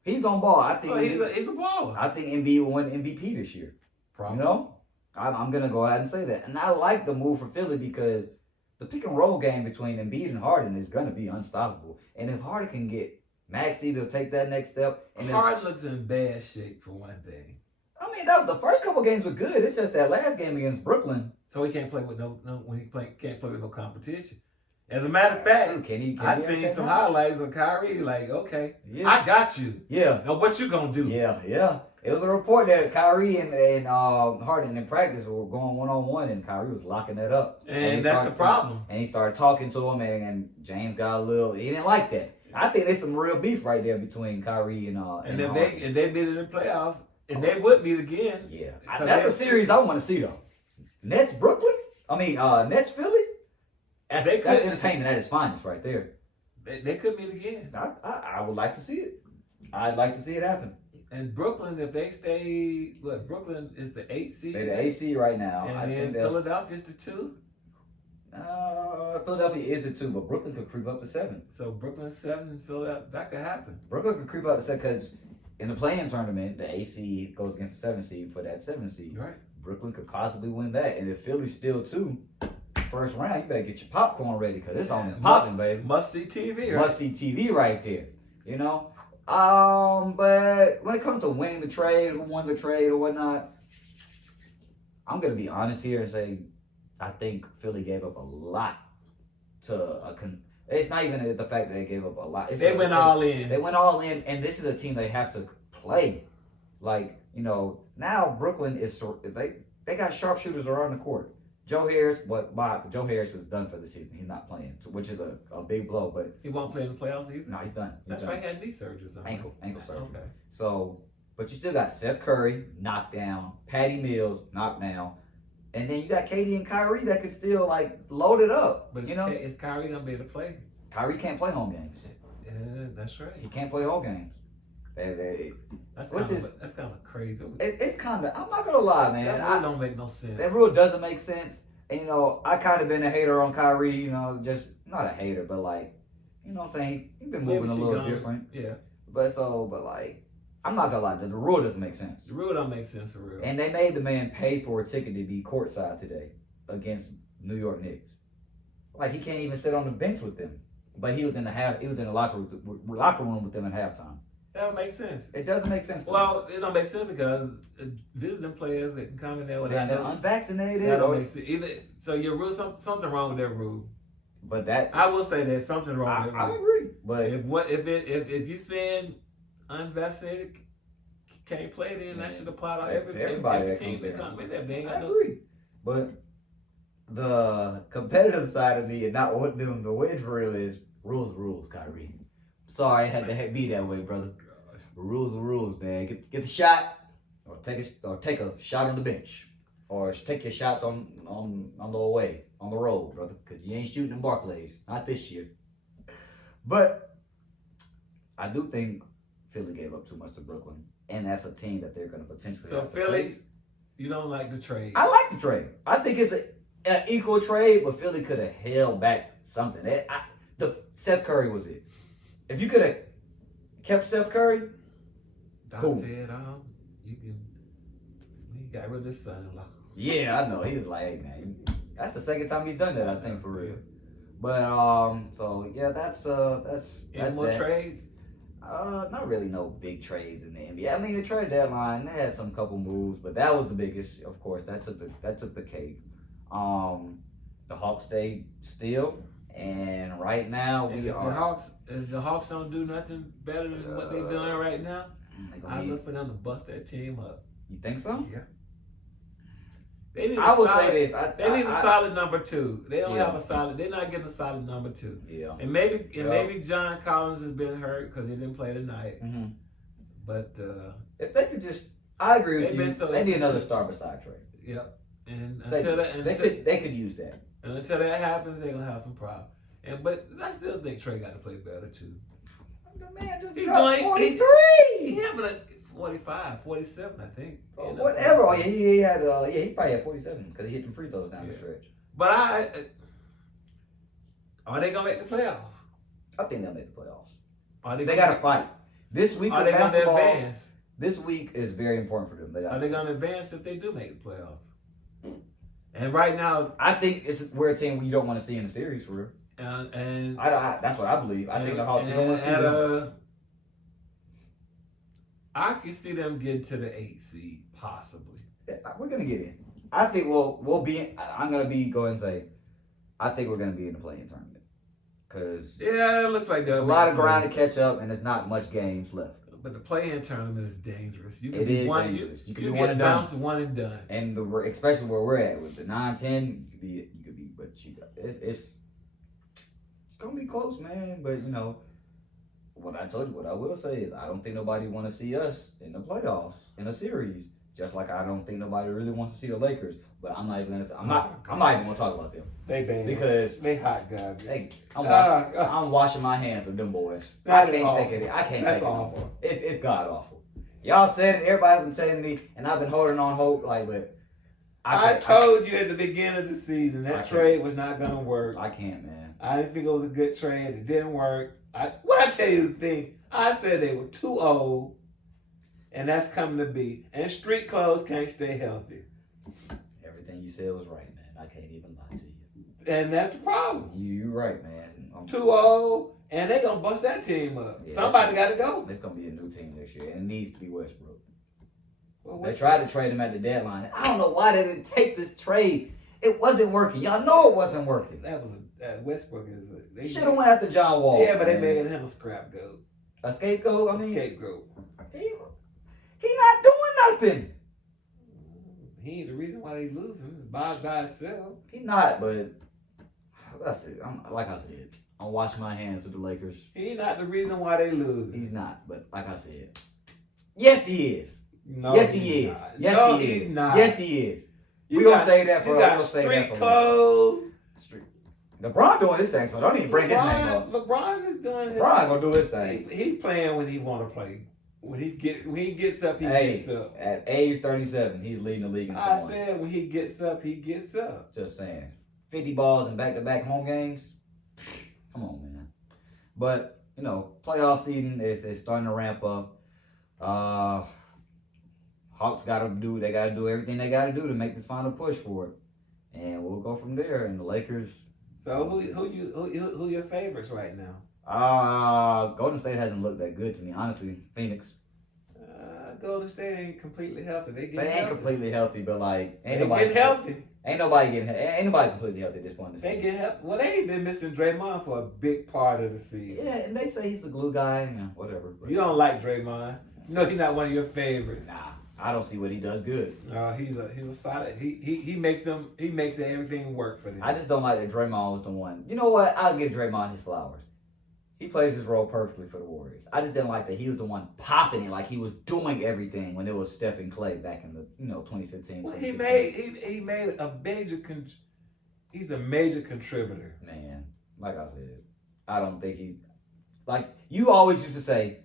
He's gonna ball. I think. He's a baller. I think Embiid will win MVP this year. Probably. You know, I'm gonna go ahead and say that. And I like the move for Philly because the pick and roll game between Embiid and Harden is gonna be unstoppable. And if Harden can get Maxey to take that next step. And Harden looks in bad shape for one thing. I mean, the first couple games were good. It's just that last game against Brooklyn. So he can't play with can't play with no competition. As a matter of fact, I seen some highlights of Kyrie. Like, okay, yeah. I got you. Yeah. Now what you gonna do? Yeah. It was a report that Kyrie and Harden in practice were going 1-on-1, and Kyrie was locking that up. And that's the problem. And he started talking to him, and James got a little. He didn't like that. I think there's some real beef right there between Kyrie and if Harden. they beat it in playoffs, and they would meet again. Yeah, that's a series I want to see though. Nets Brooklyn. Nets Philly. That's entertainment at its finest right there. They could meet again. I would like to see it. I'd like to see it happen. And Brooklyn, if they stay, Brooklyn is the 8th seed. They're the 8th seed right now. And then Philadelphia's the 2. Philadelphia is the 2, but Brooklyn could creep up to 7. So Brooklyn 7 and Philadelphia, that could happen. Brooklyn could creep up to 7 because in the play-in tournament, the 8 seed goes against the 7 seed for that 7 seed. Right. Brooklyn could possibly win that, and if Philly's still 2, first round, you better get your popcorn ready because it's on and popping, baby. Must see TV, right? Must see TV right there. You know. But when it comes to winning the trade, who won the trade or whatnot, I'm gonna be honest here and say I think Philly gave up a lot to it's not even the fact that they gave up a lot. They went all in. They went all in, and this is a team they have to play. Like, You know, now Brooklyn is they got sharpshooters around the court. Joe Harris, Joe Harris is done for the season. He's not playing, which is a big blow. But he won't play in the playoffs either. No, he's done. That's right. He had knee surgery. Ankle surgery. Okay. So, but you still got Seth Curry knocked down, Patty Mills knocked down, and then you got KD and Kyrie that could still like load it up. But you know, is Kyrie gonna be able to play? Kyrie can't play home games. Yeah, that's right. He can't play home games. That's kind of crazy. It's kind of. I'm not gonna lie, man. That rule don't make no sense. That rule doesn't make sense. And you know, I kind of been a hater on Kyrie. You know, just not a hater, but like, you know, what I'm saying he's been moving a little different. Yeah. But like, I'm not gonna lie. The rule doesn't make sense. The rule don't make sense for real. And they made the man pay for a ticket to be courtside today against New York Knicks. Like he can't even sit on the bench with them. But he was in the locker room with them at halftime. That don't make sense. It doesn't make sense to me. me. It don't make sense because visiting players that can come in there with they're unvaccinated. That don't make sense. So your rule, something wrong with that rule. But that I will say that something wrong with that rule. I agree. But if you saying unvaccinated can't play, then that should apply to every team that come in there. I agree. But the competitive side of me and not wanting them to win for real is rules, Kyrie. Sorry, I had to be that way, brother. Rules are rules, man. Get the shot, or take a shot on the bench, or take your shots on the way on the road, brother. Cause you ain't shooting in Barclays, not this year. But I do think Philly gave up too much to Brooklyn, and that's a team that they're gonna potentially. So Philly, you don't like the trade? I like the trade. I think it's an equal trade, but Philly could have held back something. The Seth Curry was it. If you could have kept Seth Curry, cool. Said, you got rid of his son-in-law. Yeah, I know. He was like, hey, man, that's the second time he's done that, I think, for real. But, so, yeah, that's Any more trades? Not really no big trades in the NBA. I mean, the trade deadline, they had some couple moves, but that was the biggest, of course. That took the cake. The Hawks stayed still. And right now if the Hawks don't do nothing better than what they're doing right now, I look for them to bust that team up. You think so? Yeah. They need say this. They need a solid number two. They don't have a solid. They're not getting a solid number two. Yeah. And maybe John Collins has been hurt because he didn't play tonight. Mm-hmm. But if they could just, I agree with you. They need another star beside Trey. Yep. And they could use that. And until that happens, they're gonna have some problems. But I still think Trey got to play better too. The man just dropped 43. He having a 45, 47, I think. Whatever. Oh, yeah, he probably had 47 because he hit them free throws down the stretch. But are they gonna make the playoffs? I think they'll make the playoffs. They got to fight. This week are of they basketball, gonna advance? This week is very important for them. Are they gonna advance if they do make the playoffs? And right now, I think we're a team you don't want to see in the series for real. And that's what I believe. I think the Hawks don't want to see them. I can see them get to the 8th seed, possibly. Yeah, we're gonna get in. I think we'll be in. I'm gonna go and say, I think we're gonna be in the play-in tournament. Cause it looks like there's a lot of ground to catch up, and there's not much games left. But the play-in tournament is dangerous. It is dangerous. You can be one and done. One and done. And especially where we're at with the 9-10, you could be. But it's gonna be close, man. But you know, what I will say is, I don't think nobody want to see us in the playoffs in a series. Just like I don't think nobody really wants to see the Lakers. But I'm not even gonna talk about them. They bad because they hot guys. I'm washing my hands of them boys. I can't take it. I can't take it no more. It's god awful. Y'all said it. Everybody's been saying to me, and I've been holding on hope. But I told you at the beginning of the season that trade was not gonna work. I can't, man. I didn't think it was a good trade. It didn't work. I tell you the thing. I said they were too old, and that's coming to be. And street clothes can't stay healthy. Everything you said was right, man. I can't even lie to you. And that's the problem. You're right, man. Too old, and they gonna bust that team up. Yeah, somebody got to go. It's gonna be a new team next year, and it needs to be Westbrook. They tried to trade him at the deadline. I don't know why they didn't take this trade. It wasn't working. Y'all know it wasn't working. That was Westbrook is. They should have went after John Wall. Yeah, but they made him a scapegoat. A scapegoat? I mean, scapegoat. He He not doing nothing. He ain't the reason why they losing. By itself. He not, but that's it. Like I said, I'm washing my hands with the Lakers. He not the reason why they losing. He's not, but like I said, yes he is. No, yes he is. Not. Yes no, he is. He's not. Yes he is. You We gonna got- say that for you got we'll say street that for clothes. Street. LeBron doing his thing, so don't even bring his name up. LeBron is doing his LeBron gonna do his thing. He playing when he want to play. When he gets up, he Hey, gets up. at age 37, he's leading the league in I scoring. said when he gets up, he gets up. Just saying. 50 balls in back-to-back home games. Come on, man. But, playoff season is starting to ramp up. Hawks gotta do everything they gotta do to make this final push for it. And we'll go from there. And the Lakers. So who your favorites right now? Golden State hasn't looked that good to me, honestly. Phoenix. Golden State ain't completely healthy. They They ain't completely healthy, but like Ain't nobody healthy. Ain't nobody completely healthy at this point in the They season. get healthy. Well, they ain't been missing Draymond for a big part of the season. Yeah, and they say he's the glue guy. Yeah, whatever. But You don't like Draymond. No, he's not one of your favorites. nah, I don't see what he does good. He's a solid. He makes everything work for them. I just don't like that Draymond was the one. You know what? I'll give Draymond his flowers. He plays his role perfectly for the Warriors. I just didn't like that he was the one popping it, like he was doing everything when it was Steph and Clay back in the 2015. Well, 2016. he made a major. He's a major contributor. Man, like I said, I don't think he's like you always used to say.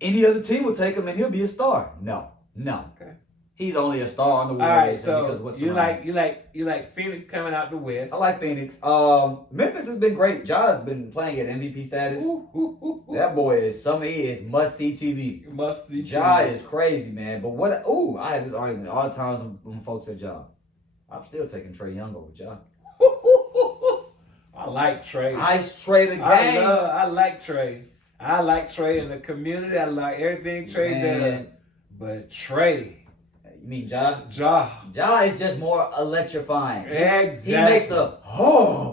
Any other team will take him and he'll be a star. No. Okay. He's only a star on the All Warriors. right, so because what's you surrounding- like Phoenix coming out the West. I like Phoenix. Memphis has been great. Ja's been playing at MVP status. Ooh. That boy is must see TV. Must see. Ja is crazy, man. But what? Ooh, I had this argument all the times when folks said Ja. I'm still taking Trae Young over Ja. I like Trey. Ice Trae the game. I like Trey. I like Trey in the community. I like everything Trey does. Man. But Trey, You mean Ja? Ja is just more electrifying. Exactly. He makes the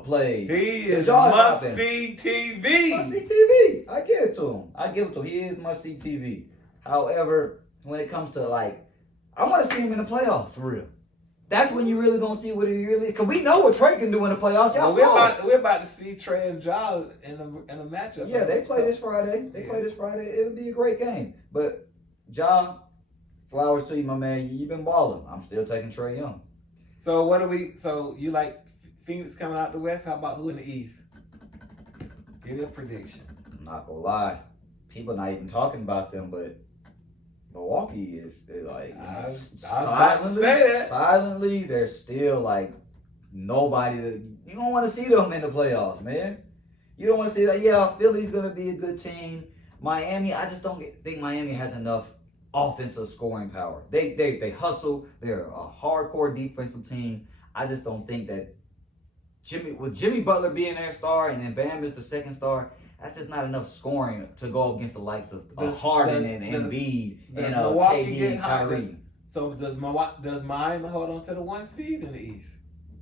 play. He is Ja's must hopping. see TV. Must see TV. I give it to him. He is must see TV. However, when it comes to I want to see him in the playoffs for real. That's when you really gonna see what he really. Cause we know what Trey can do in the playoffs. Y'all saw it. We're about to see Trey and Ja in a matchup. Yeah, they play this Friday. It'll be a great game. But Ja, flowers to you, my man. You've been balling. I'm still taking Trae Young. So what do we? So you like Phoenix coming out the West? How about who in the East? Give me a prediction. I'm not gonna lie. People not even talking about them, but Milwaukee is like I was about to say that. silently, they're still like nobody that you don't want to see them in the playoffs, man. You don't want to see that. Yeah, Philly's gonna be a good team. Miami, I just don't think Miami has enough offensive scoring power. They hustle. They're a hardcore defensive team. I just don't think that Jimmy Butler being their star and then Bam is the second star. That's just not enough scoring to go against the likes of Harden and Embiid and Milwaukee KD get and hot? Kyrie. So does Miami hold on to the 1 seed in the East?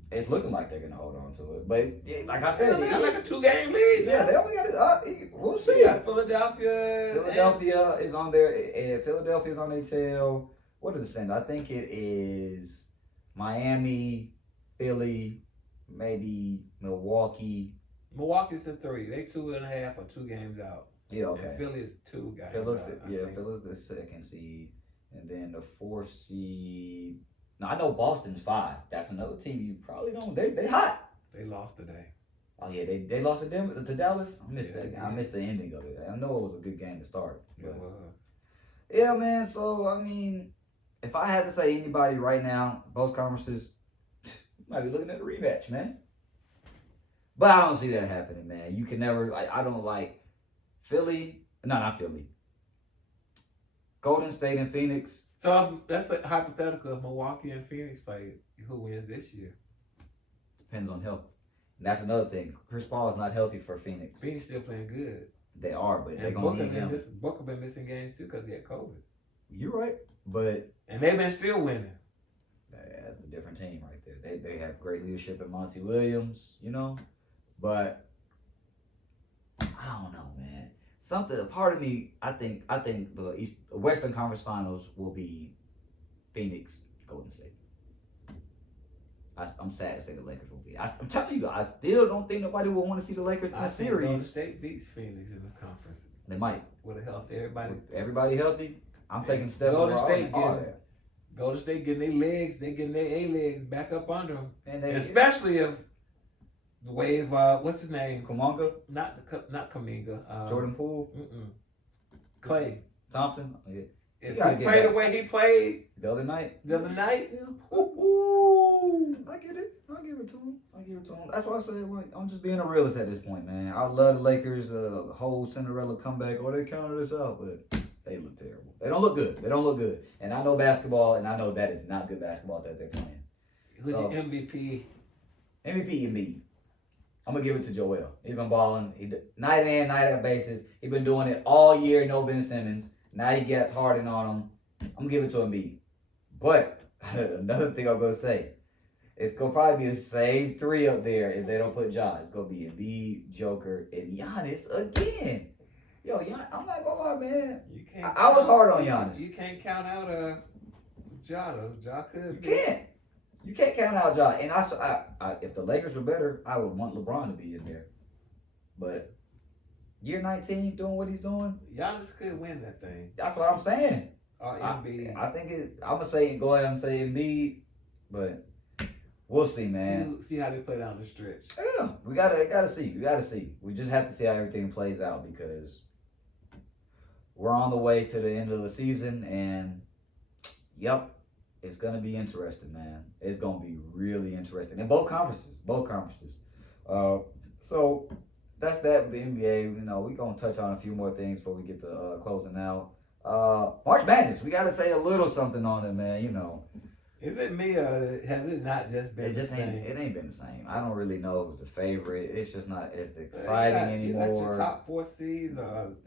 It's looking like they're gonna hold on to it, but like I said, They got like a 2-game lead. yeah, they only got it. We'll see. Yeah, Philadelphia. Is on their. Philadelphia's on their tail. What is the standard? I think it is Miami, Philly, maybe Milwaukee. Milwaukee's the 3. They 2.5 or 2 games out. Yeah, okay. And Philly is 2 guys. Philly's the second seed, and then the 4th seed. Now I know Boston's 5. That's another team you probably don't. They hot. They lost today. Oh yeah, they lost to Dallas. I missed that. Yeah. I missed the ending of it. I know it was a good game to start. But Yeah. yeah, man. So I mean, if I had to say anybody right now, both conferences, might be looking at a rematch, man. But I don't see that happening, man. You can never. I don't like Philly. No, not Philly. Golden State and Phoenix. So that's a hypothetical. If Milwaukee and Phoenix play, who wins this year? Depends on health. And that's another thing. Chris Paul is not healthy for Phoenix. Phoenix still playing good. They are, but they're And going to need him. Booker been missing games too because he had COVID. You're right, but And they've been still winning. that's a different team right there. They have great leadership in Monty Williams, but I don't know, man. something. Part of me, I think the Western Conference Finals will be Phoenix, Golden State. I'm sad to say the Lakers will be. I'm telling you, I still don't think nobody will want to see the Lakers in a series. Golden State beats Phoenix in the conference. They might. With a healthy everybody. With everybody healthy. I'm taking Steph. Golden State getting their legs, they getting their A-legs back up under them. And especially if the wave, what's his name? Kuminga? Not Kuminga. Jordan Poole? Clay Thompson? Yeah. If he played the way he played the other night, yeah. I get it. I'll give it to him. That's why I say, like, I'm just being a realist at this point, man. I love the Lakers, the whole Cinderella comeback. Oh, they counted us out, but they look terrible. They don't look good. And I know basketball, and I know that is not good basketball that they're playing. Who's your MVP? MVP and me. I'm going to give it to Joel. He's been balling. Night in, night out basis. He's been doing it all year, no Ben Simmons. Now he got Harden on him. I'm going to give it to Embiid. But another thing I'm going to say, it's going to probably be the same three up there if they don't put Ja. It's going to be Embiid, Joker, and Giannis again. Yo, I'm not going to lie, man. I was hard on Giannis. You can't count out Ja, though. Ja could. You can't count out Ja. And I if the Lakers were better, I would want LeBron to be in there. But year 19, doing what he's doing, Giannis could win that thing. That's what I'm saying. Embiid. I think I'm gonna say go ahead and say Embiid, but we'll see, man. See how they play down the stretch. Yeah, we gotta see. We just have to see how everything plays out because we're on the way to the end of the season, and yep, it's gonna be interesting, man. It's gonna be really interesting in both conferences. So that's that with the NBA. You know, we're gonna touch on a few more things before we get to closing out. March Madness, we gotta say a little something on it, man. You know, is it me or has it not just been? It ain't been the same. I don't really know who's the favorite. It's just not as exciting anymore. You got your top 4 seeds: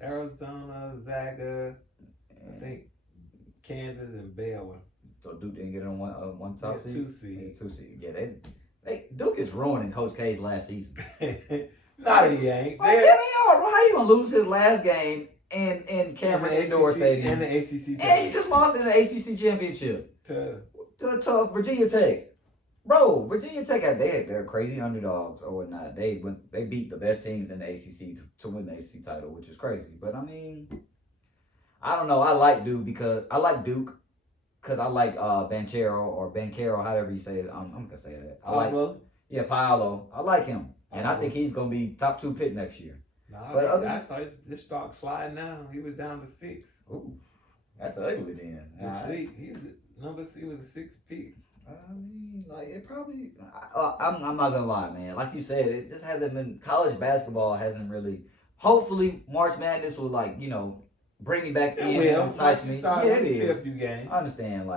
Arizona, Zaga, I think Kansas and Baylor. So Duke didn't get on one top seed. 2 seed. 2 seed. Yeah, they Duke is ruining Coach K's last season. No, he ain't. Yeah, they are. How you gonna lose his last game in Cameron Indoor Stadium and the ACC? And he just lost in the ACC championship to Virginia Tech. Bro, Virginia Tech, they're crazy underdogs or whatnot. They beat the best teams in the ACC to win the ACC title, which is crazy. But I mean, I don't know. I like Duke because I like Banchero, however you say it. I'm gonna say that. Paolo. I like him, and I think he's gonna be top 2 pick next year. I saw his stock sliding down. He was down to 6. Ooh, that's ugly then. He's number 6 was a 6th pick. I mean, like it probably. I'm not gonna lie, man. Like you said, it just hasn't been. College basketball hasn't really. Hopefully, March Madness will bring me back in and entice me. Yeah, it is. I understand,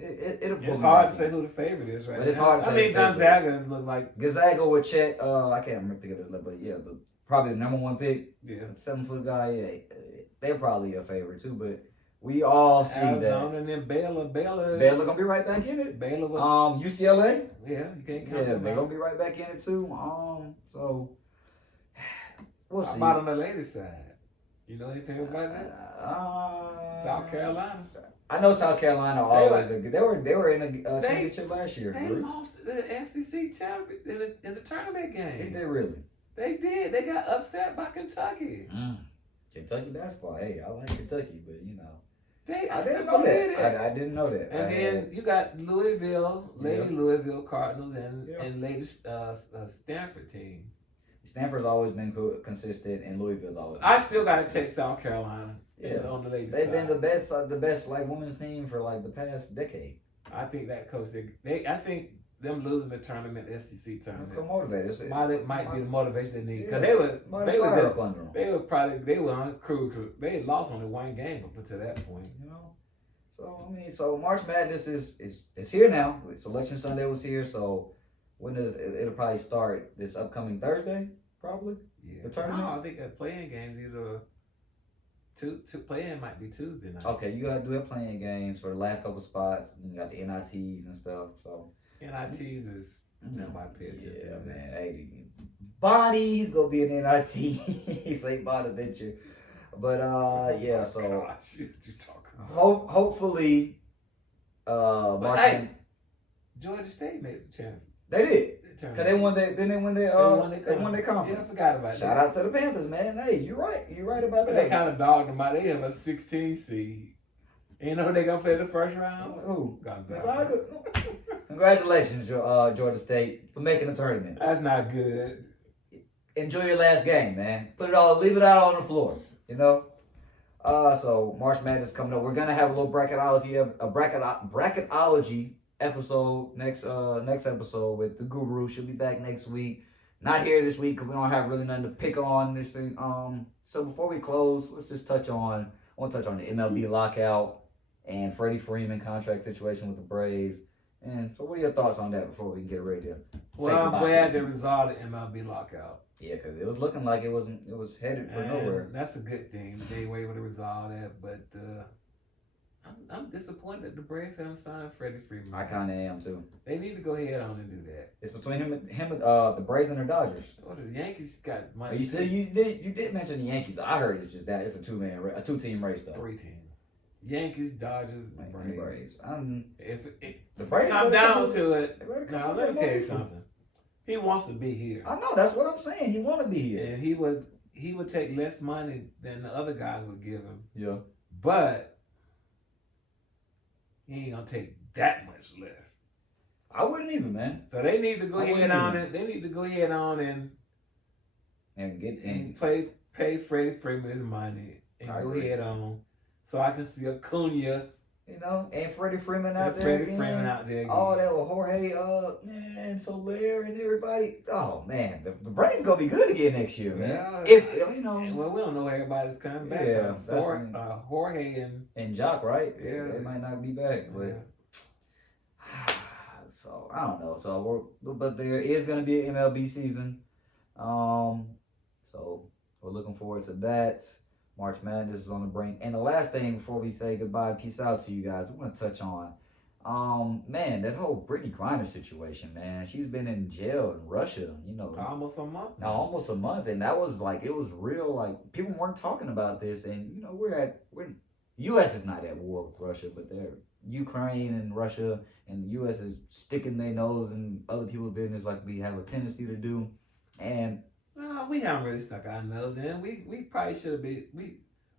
it'll. It's hard to say who the favorite is, right? But it's hard to say. I mean, Gonzaga looks like Gonzaga with Chet. I can't remember think of it, but yeah, probably the number 1 pick. Yeah, 7-foot guy. Yeah, they're probably a favorite too, but. We all see Arizona that. And then Baylor gonna be right back in it. Baylor was UCLA. Yeah, you can't count. Yeah, they're gonna be right back in it too. So we'll see. How about on the ladies' side? You know anything about that? South Carolina. I know South Carolina always. They were in a championship last year. They lost the SEC championship in the tournament game. They did really. They did. They got upset by Kentucky. Kentucky basketball. Hey, I like Kentucky, but I didn't know that. I didn't know that. And then you got Louisville Cardinals and Lady Stanford team. Stanford's always been consistent, and Louisville's always. I still got to take South Carolina. On the ladies' They've side. been the best women's team for the past decade. I think that coach. I think them losing the tournament, SEC tournament, it's gonna motivate us. Might be the motivation they need because they were on a cruise. They had lost only 1 game up until that point. So March Madness is here now. Selection Sunday was here. So when it'll probably start this upcoming Thursday, probably. Yeah. The tournament. No, I think that playing games either. Two playing might be Tuesday night. Okay, you gotta do it playing games for the last couple spots. And you got the NITs and stuff. So NITs is nobody pay attention. Yeah, man. Hey, Bonnie's gonna be an NIT. St. Bonaventure. But yeah. So gosh, what you talking about? hopefully, But hey, Georgia State made the champion. They did. Cause they won their conference. conference. Yeah, I forgot about that. Shout out to the Panthers, man. Hey, you're right. You're right about But that. they kind of dogged them out. They have a 16 seed. And you know who they gonna play the first round? Who? Gonzaga. Congratulations, Georgia State, for making the tournament. That's not good. Enjoy your last game, man. Leave it out on the floor. You know. So March Madness coming up. We're gonna have a little bracketology episode next episode with the Guru. She'll be back next week. Not here this week because we don't have really nothing to pick on this thing. So before we close, let's just touch on the MLB lockout and Freddie Freeman contract situation with the Braves. And so what are your thoughts on that before we can get ready to Well, I'm glad they resolved the MLB lockout. Yeah, because it was looking like it was headed for nowhere. That's a good thing. They were able to resolve that, but I'm disappointed that the Braves haven't signed Freddie Freeman. I kind of am too. They need to go ahead on and do that. It's between him and the Braves and the Dodgers. Oh, the Yankees got money. You did mention the Yankees. I heard it's just that it's a two-team race though. 3 teams. Yankees, Dodgers, and Braves. If the Braves come down to it, now let me tell you something. He wants to be here. I know, that's what I'm saying. He want to be here. And he would take less money than the other guys would give him. Yeah. But he ain't gonna take that much less. I wouldn't either, man. So they need to go ahead on and pay Freddie Freeman his money and go ahead on. So I can see Acuna. You know, and Freddie Freeman out there again. Oh, that was Jorge, and Soler and everybody. Oh man, the Braves gonna be good again next year, man. Yeah, if you know. Well, we don't know everybody's coming back. Yeah, Jorge and Jock, right? Yeah, they might not be back, but. Yeah. So I don't know. But there is gonna be an MLB season. So we're looking forward to that. March Madness is on the brink. And the last thing before we say goodbye, peace out to you guys, we want to touch on, man, that whole Brittany Griner situation, man. She's been in jail in Russia, you know. Almost a month. No, almost a month. And that was like, it was real, like, people weren't talking about this. And, you know, U.S. is not at war with Russia, but they're Ukraine and Russia, and the U.S. is sticking their nose in other people's business like we have a tendency to do. And no, we haven't really stuck our nose in. We probably should have been.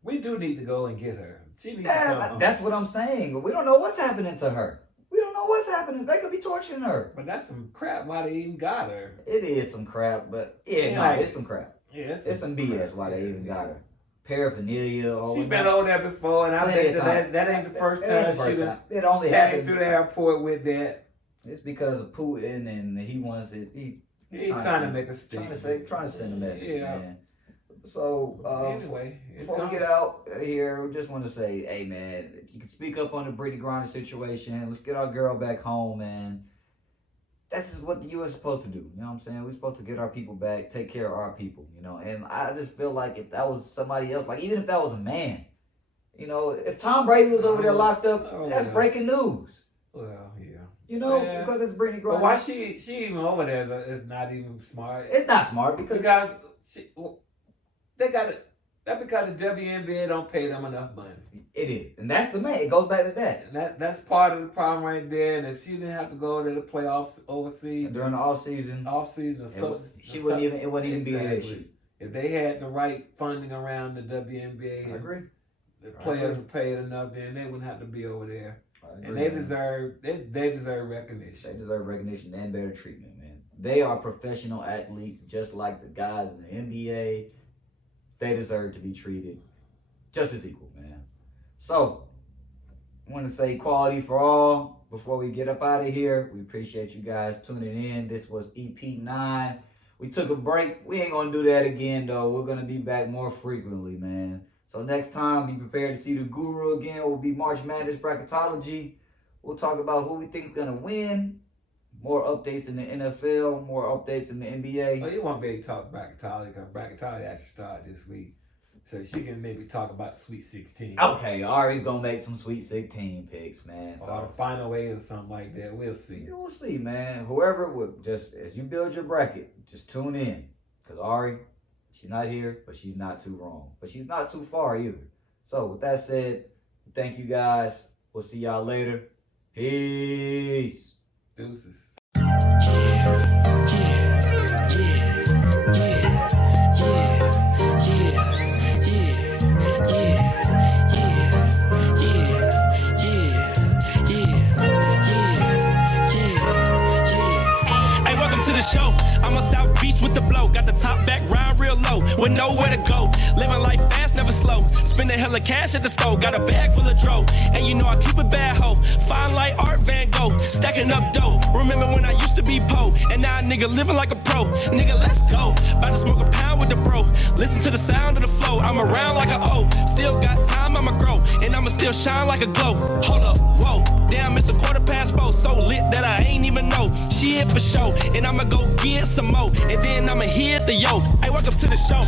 We do need to go and get her. She needs to come home. That's what I'm saying. We don't know what's happening to her. We don't know what's happening. They could be torturing her. But that's some crap. Why they even got her? It is some crap, but it's some crap. Yeah, it's some BS why they even got her. Paraphernalia. She's been over there before, and I think that ain't the first time it only happened through the airport with that. It's because of Putin, and he wants it. He's trying to make a statement. Trying to send a message, yeah. Man. So, anyway, before we get out here, we just want to say, hey, man, if you could speak up on the Brittany Griner situation, let's get our girl back home, man. This is what the U.S. is supposed to do. You know what I'm saying? We're supposed to get our people back, take care of our people, you know. And I just feel like if that was somebody else, like even if that was a man, you know, if Tom Brady was over there locked up, that's breaking news. Well, yeah. You know, because it's Brittany Griner. But why she even over there is not even smart. It's not smart because they got it. That's because the WNBA don't pay them enough money. It is, and that's the man. It goes back to that. And that's part of the problem right there. And if she didn't have to go to the playoffs overseas during the off season, she wouldn't even. It wouldn't even be an issue. If they had the right funding around the WNBA, I agree. The players were paid enough, then they wouldn't have to be over there. And they deserve recognition. They deserve recognition and better treatment, man. They are professional athletes, just like the guys in the NBA. They deserve to be treated just as equal, man. So, I want to say equality for all. Before we get up out of here, we appreciate you guys tuning in. This was EP 9. We took a break. We ain't going to do that again, though. We're going to be back more frequently, man. So next time, be prepared to see the Guru again. It will be March Madness Bracketology. We'll talk about who we think is going to win. More updates in the NFL. More updates in the NBA. Well, you won't be able to talk Bracketology because Bracketology actually started this week. So she can maybe talk about Sweet 16. Okay, Ari's going to make some Sweet 16 picks, man. Or the final 8 or something like that. We'll see. We'll see, man. Whoever would just, as you build your bracket, just tune in. Because Ari, She's not here, but she's not too wrong. But she's not too far either. So with that said, thank you guys. We'll see y'all later. Peace. Deuces. Show. I'm a South Beach with the blow. Got the top back, ride real low. With nowhere to go. Living life fast, never slow. Spend a hella cash at the store. Got a bag full of dro. And you know I keep it bad, ho. Fine like Art Van Gogh. Stacking up dough. Remember when I used to be po. And now a nigga living like a pro. Nigga, let's go. About to smoke a pound with the bro. Listen to the sound of the flow. I'm around like a O. Still got time, I'ma grow. And I'ma still shine like a glow. Hold up, whoa. Damn, it's 4:15. So lit that I ain't even know. She hit for show. And I'ma go get some more. And then I'ma hit the yo. Hey, welcome to the show.